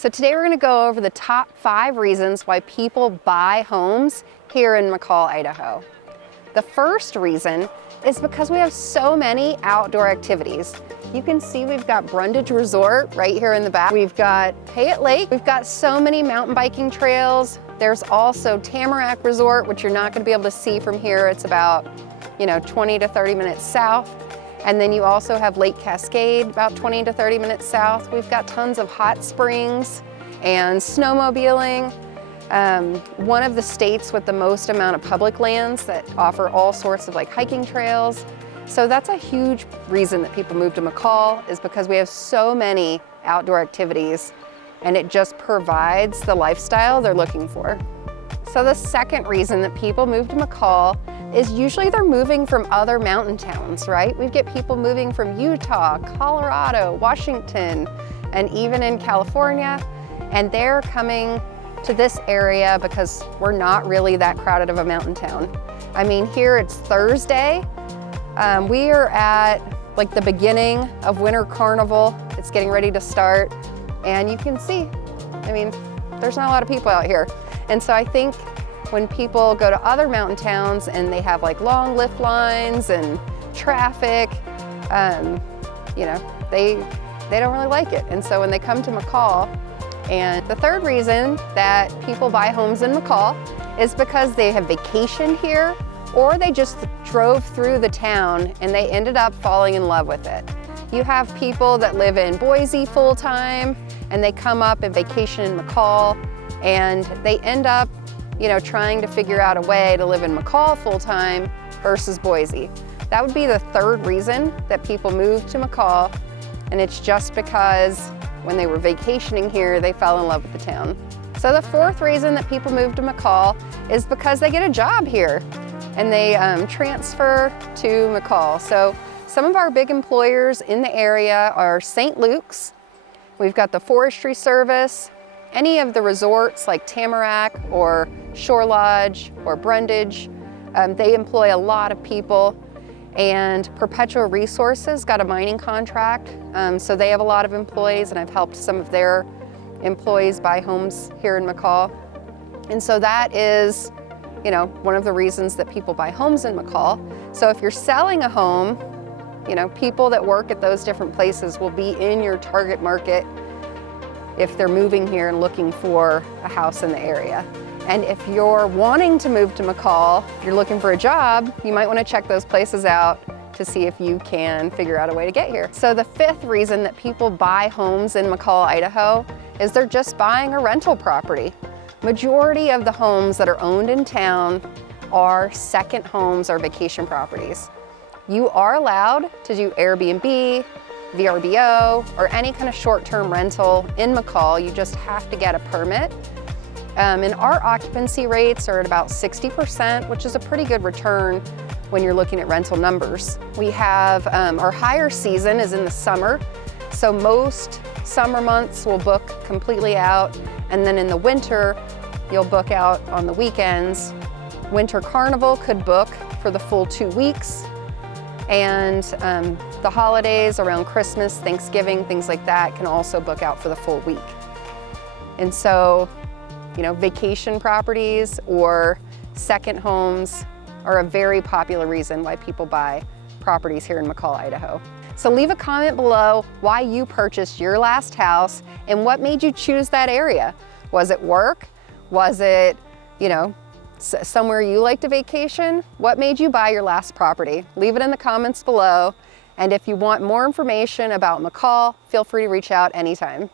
So today we're going to go over the top 5 reasons why people buy homes here in McCall, Idaho. The first reason is because we have so many outdoor activities. You can see we've got Brundage Resort right here in the back. We've got Payette Lake. We've got so many mountain biking trails. There's also Tamarack Resort, which you're not going to be able to see from here. It's about, 20 to 30 minutes south. And then you also have Lake Cascade, about 20 to 30 minutes south. We've got tons of hot springs and snowmobiling. One of the states with the most amount of public lands that offer all sorts of hiking trails. So that's a huge reason that people move to McCall, is because we have so many outdoor activities and it just provides the lifestyle they're looking for. So the second reason that people move to McCall is usually they're moving from other mountain towns, right? We get people moving from Utah, Colorado, Washington, and even in California, and they're coming to this area because we're not really that crowded of a mountain town. I mean, here it's Thursday. We are at the beginning of Winter Carnival. It's getting ready to start, and you can see, there's not a lot of people out here. And so I think when people go to other mountain towns and they have long lift lines and traffic, they don't really like it. And so when they come to McCall, and the third reason that people buy homes in McCall is because they have vacationed here, or they just drove through the town and they ended up falling in love with it. You have people that live in Boise full-time and they come up and vacation in McCall, and they end up trying to figure out a way to live in McCall full-time versus Boise. That would be the third reason that people move to McCall, and it's just because when they were vacationing here, they fell in love with the town. So the fourth reason that people move to McCall is because they get a job here and they transfer to McCall. So some of our big employers in the area are St. Luke's. We've got the Forestry Service, any of the resorts like Tamarack or Shore Lodge or Brundage. They employ a lot of people. And Perpetual Resources got a mining contract, so they have a lot of employees, and I've helped some of their employees buy homes here in McCall. And so that is, one of the reasons that people buy homes in McCall. So if you're selling a home, people that work at those different places will be in your target market if they're moving here and looking for a house in the area. And if you're wanting to move to McCall, if you're looking for a job, you might want to check those places out to see if you can figure out a way to get here. So the fifth reason that people buy homes in McCall, Idaho, is they're just buying a rental property. Majority of the homes that are owned in town are second homes or vacation properties. You are allowed to do Airbnb, VRBO, or any kind of short-term rental in McCall. You just have to get a permit. And our occupancy rates are at about 60%, which is a pretty good return when you're looking at rental numbers. We have our higher season is in the summer, so most summer months will book completely out, and then in the winter you'll book out on the weekends. Winter Carnival could book for the full 2 weeks, and the holidays around Christmas, Thanksgiving, things like that can also book out for the full week. And so vacation properties or second homes are a very popular reason why people buy properties here in McCall, Idaho. So leave a comment below why you purchased your last house and what made you choose that area. Was it work? Was it, somewhere you like to vacation? What made you buy your last property? Leave it in the comments below. And if you want more information about McCall, feel free to reach out anytime.